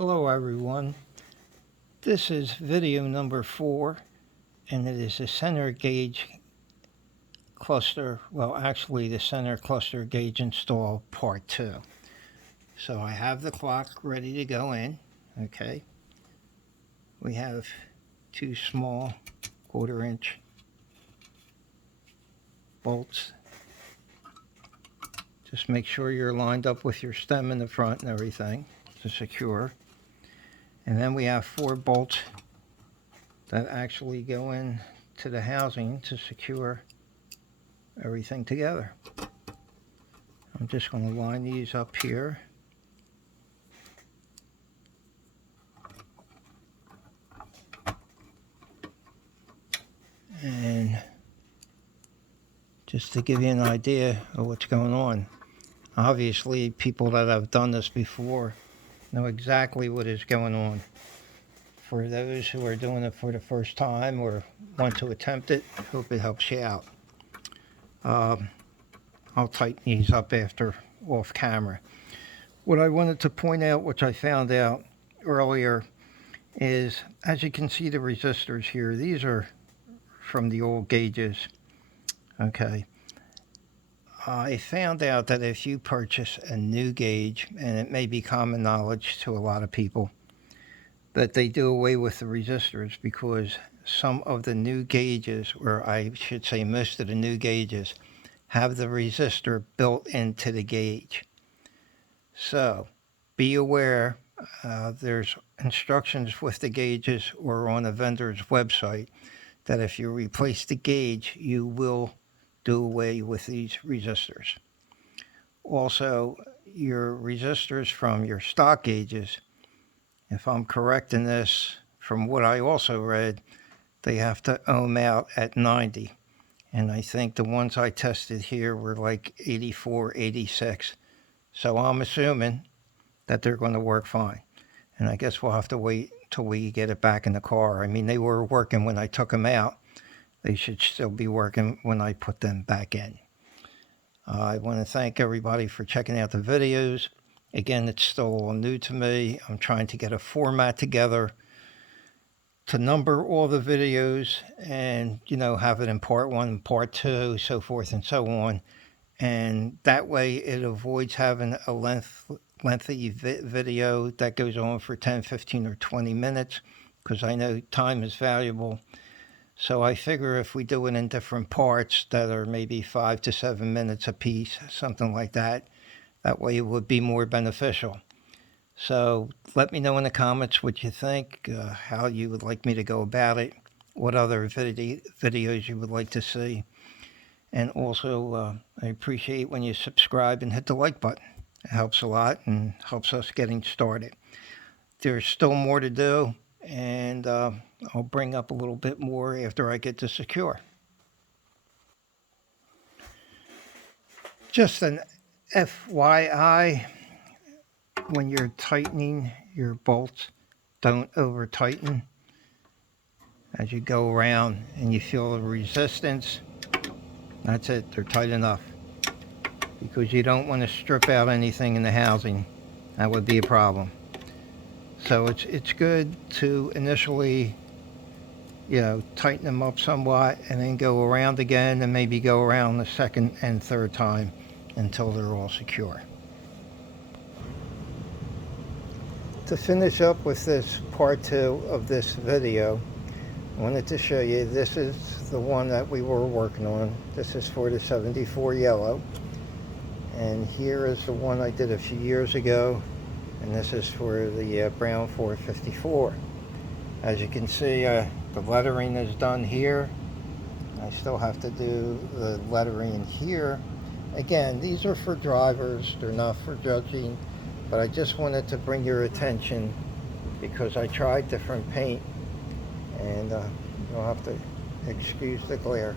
Hello everyone, this is video number 4 and it is the center gauge cluster, well actually the center cluster gauge install part 2. So I have the clock ready to go in, okay. We have 2 small 1/4 inch bolts. Just make sure you're lined up with your stem in the front and everything to secure. And then we have 4 bolts that actually go in to the housing to secure everything together. I'm just going to line these up here. And just to give you an idea of what's going on. Obviously, people that have done this before know exactly what is going on. For those who are doing it for the first time or want to attempt it, I hope it helps you out. I'll tighten these up after off camera. What I wanted to point out, which I found out earlier, is as you can see the resistors here, these are from the old gauges. Okay. I found out that if you purchase a new gauge, and it may be common knowledge to a lot of people, that they do away with the resistors because some of the new gauges, or I should say most of the new gauges, have the resistor built into the gauge. So be aware, there's instructions with the gauges or on a vendor's website that if you replace the gauge, you will do away with these resistors. Also, your resistors from your stock gauges, if I'm correct in this, from what I also read, they have to ohm out at 90. And I think the ones I tested here were like 84, 86. So I'm assuming that they're going to work fine. And I guess we'll have to wait till we get it back in the car. I mean, they were working when I took them out. They should still be working when I put them back in. I want to thank everybody for checking out the videos. Again, it's still all new to me. I'm trying to get a format together to number all the videos and, have it in part 1, part 2, so forth and so on. And that way it avoids having a lengthy video that goes on for 10, 15, or 20 minutes because I know time is valuable. So I figure if we do it in different parts that are maybe 5 to 7 minutes a piece, something like that, that way it would be more beneficial. So let me know in the comments what you think, how you would like me to go about it, what other videos you would like to see. And also, I appreciate when you subscribe and hit the like button. It helps a lot and helps us getting started. There's still more to do, and I'll bring up a little bit more after I get to secure. Just an FYI, when you're tightening your bolts, don't over tighten. As you go around and you feel the resistance, that's it, they're tight enough. Because you don't want to strip out anything in the housing. That would be a problem. So it's good to initially, tighten them up somewhat and then go around again and maybe go around the second and third time until they're all secure. To finish up with this part 2 of this video, I wanted to show you, this is the one that we were working on. This is for the 74 yellow. And here is the one I did a few years ago. And this is for the brown 454. As you can see, the lettering is done here. I still have to do the lettering here. Again, these are for drivers, they're not for judging, but I just wanted to bring your attention because I tried different paint, and you'll have to excuse the glare.